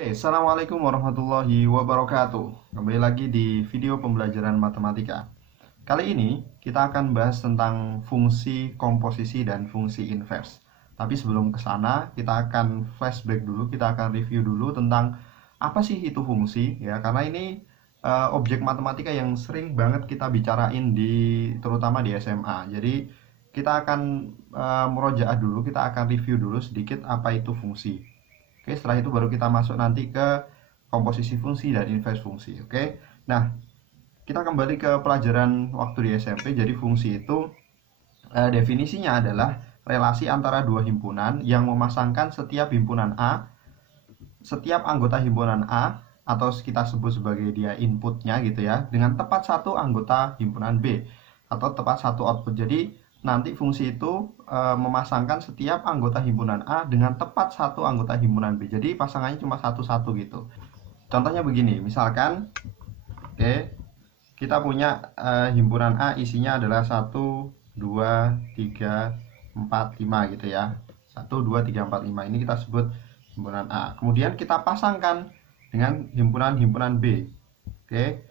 Assalamualaikum warahmatullahi wabarakatuh. Kembali lagi di video pembelajaran matematika. Kali ini kita akan bahas tentang fungsi komposisi dan fungsi inverse. Tapi sebelum ke sana, kita akan flashback dulu, kita akan review dulu tentang apa sih itu fungsi ya. Karena ini objek matematika yang sering banget kita bicarain terutama di SMA. Jadi kita akan murojaah dulu, kita akan review dulu sedikit apa itu fungsi. Oke, setelah itu baru kita masuk nanti ke komposisi fungsi dan inverse fungsi. Oke, nah kita kembali ke pelajaran waktu di SMP. Jadi fungsi itu definisinya adalah relasi antara dua himpunan yang memasangkan setiap himpunan A, setiap anggota himpunan A atau kita sebut sebagai dia inputnya gitu ya, dengan tepat satu anggota himpunan B atau tepat satu output. Jadi nanti fungsi itu memasangkan setiap anggota himpunan A dengan tepat satu anggota himpunan B. Jadi pasangannya cuma satu-satu gitu. Contohnya begini, misalkan oke, kita punya himpunan A isinya adalah 1, 2, 3, 4, 5 gitu ya. 1, 2, 3, 4, 5. Ini kita sebut himpunan A. Kemudian kita pasangkan dengan himpunan B. Oke.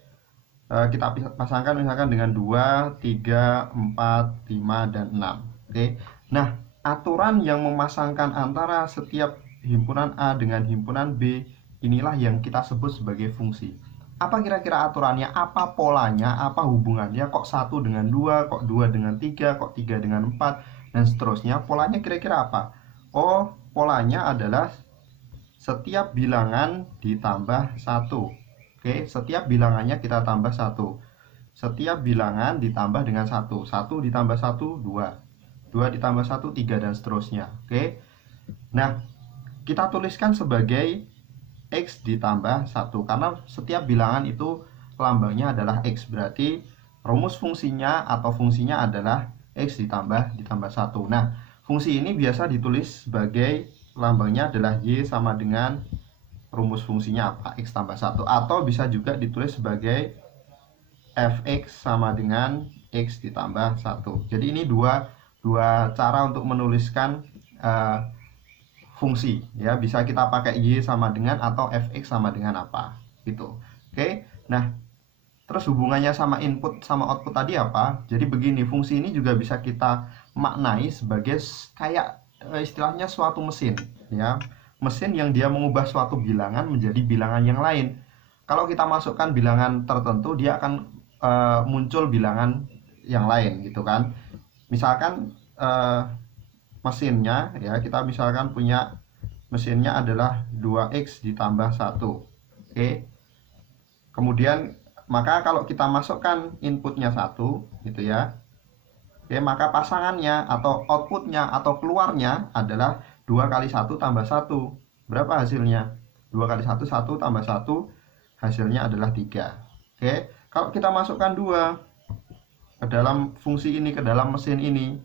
Kita pasangkan misalkan dengan 2, 3, 4, 5, dan 6. Oke. Nah, aturan yang memasangkan antara setiap himpunan A dengan himpunan B inilah yang kita sebut sebagai fungsi. Apa kira-kira aturannya? Apa polanya? Apa hubungannya? Kok 1 dengan 2? Kok 2 dengan 3? Kok 3 dengan 4? Dan seterusnya. Polanya kira-kira apa? Oh, polanya adalah setiap bilangan ditambah 1. Oke, setiap bilangannya kita tambah 1. Setiap bilangan ditambah dengan 1. 1 ditambah 1, 2. 2 ditambah 1, 3, dan seterusnya. Oke. Nah, kita tuliskan sebagai X ditambah 1. Karena setiap bilangan itu lambangnya adalah X. Berarti rumus fungsinya atau fungsinya adalah X ditambah 1. Nah, fungsi ini biasa ditulis sebagai lambangnya adalah Y sama dengan rumus fungsinya apa? X tambah 1. Atau bisa juga ditulis sebagai fx sama dengan X ditambah 1. Jadi ini dua cara untuk menuliskan fungsi ya. Bisa kita pakai Y sama dengan atau fx sama dengan apa gitu. Oke. Nah, terus hubungannya sama input sama output tadi apa? Jadi begini, fungsi ini juga bisa kita maknai sebagai kayak istilahnya suatu mesin ya. Mesin yang dia mengubah suatu bilangan menjadi bilangan yang lain. Kalau kita masukkan bilangan tertentu, dia akan muncul bilangan yang lain gitu kan. Misalkan mesinnya ya, kita misalkan punya mesinnya adalah 2x ditambah 1. Oke. Kemudian maka kalau kita masukkan inputnya 1 gitu ya. Oke, maka pasangannya atau outputnya atau keluarnya adalah 2 kali 1 tambah 1. Berapa hasilnya? 2 kali 1, 1 tambah 1, hasilnya adalah 3. Oke, kalau kita masukkan 2 ke dalam fungsi ini, ke dalam mesin ini,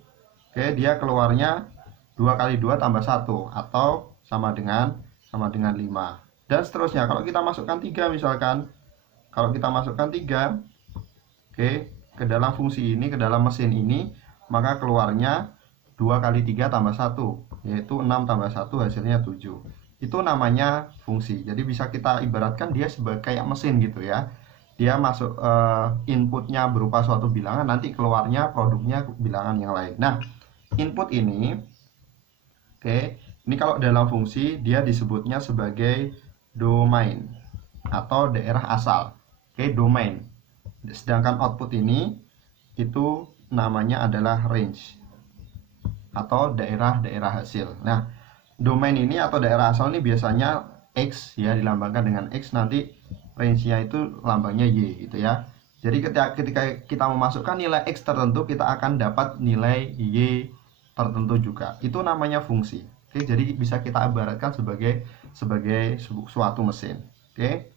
oke, dia keluarnya 2 kali 2 tambah 1 atau sama dengan 5. Dan seterusnya, kalau kita masukkan 3 misalkan, kalau kita masukkan 3 oke, ke dalam fungsi ini, ke dalam mesin ini, maka keluarnya 2 kali 3 tambah 1, yaitu 6 tambah 1, hasilnya 7. Itu namanya fungsi. Jadi bisa kita ibaratkan dia sebagai kayak mesin gitu ya. Dia masuk inputnya berupa suatu bilangan, nanti keluarnya produknya bilangan yang lain. Nah, input ini oke, ini kalau dalam fungsi dia disebutnya sebagai domain atau daerah asal. Oke, domain. Sedangkan output ini itu namanya adalah range atau daerah-daerah hasil. Nah, domain ini atau daerah asal ini biasanya X ya, dilambangkan dengan X, nanti range-nya itu lambangnya Y gitu ya. Jadi ketika kita memasukkan nilai X tertentu, kita akan dapat nilai Y tertentu juga. Itu namanya fungsi. Oke, jadi bisa kita ibaratkan sebagai suatu mesin. Oke.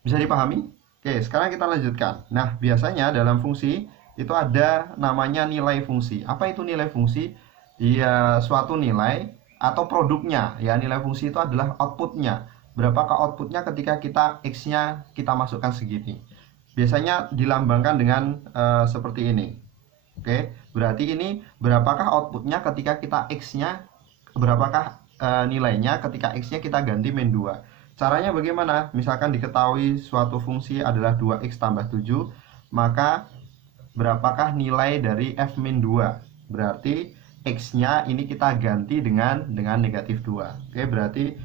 Bisa dipahami? Oke, sekarang kita lanjutkan. Nah, biasanya dalam fungsi itu ada namanya nilai fungsi. Apa itu nilai fungsi? Ya, suatu nilai atau produknya. Ya, nilai fungsi itu adalah outputnya. Berapakah outputnya ketika X-nya kita masukkan segini. Biasanya dilambangkan dengan seperti ini. Oke, berarti ini berapakah outputnya ketika kita X-nya, berapakah nilainya ketika X-nya kita ganti min 2. Caranya bagaimana? Misalkan diketahui suatu fungsi adalah 2x tambah 7, maka berapakah nilai dari f min 2? Berarti x-nya ini kita ganti dengan negatif 2. Oke, berarti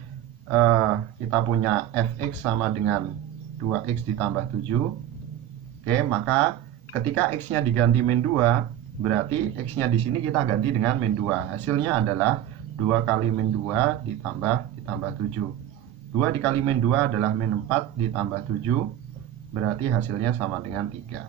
kita punya fx sama dengan 2x ditambah 7. Oke, maka ketika x-nya diganti min 2, berarti x-nya di sini kita ganti dengan min 2. Hasilnya adalah 2 kali min 2 ditambah 7. 2 dikali min 2 adalah min 4 ditambah 7, berarti hasilnya sama dengan 3.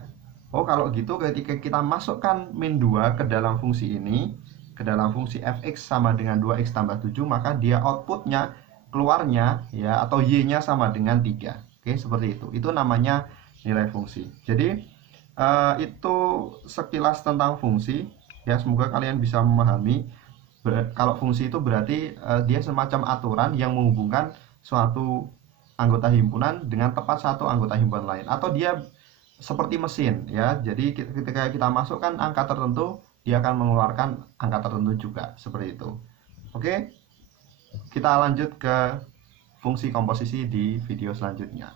Oh, kalau gitu ketika kita masukkan min 2 ke dalam fungsi ini, ke dalam fungsi fx sama dengan 2x tambah 7, maka dia outputnya, keluarnya ya, atau y-nya sama dengan 3. Oke, seperti itu. Itu namanya nilai fungsi. Jadi itu sekilas tentang fungsi ya, semoga kalian bisa memahami. Kalau fungsi itu berarti dia semacam aturan yang menghubungkan suatu anggota himpunan dengan tepat satu anggota himpunan lain, atau dia seperti mesin ya. Jadi ketika kita masukkan angka tertentu, dia akan mengeluarkan angka tertentu juga, seperti itu. Oke, kita lanjut ke fungsi komposisi di video selanjutnya.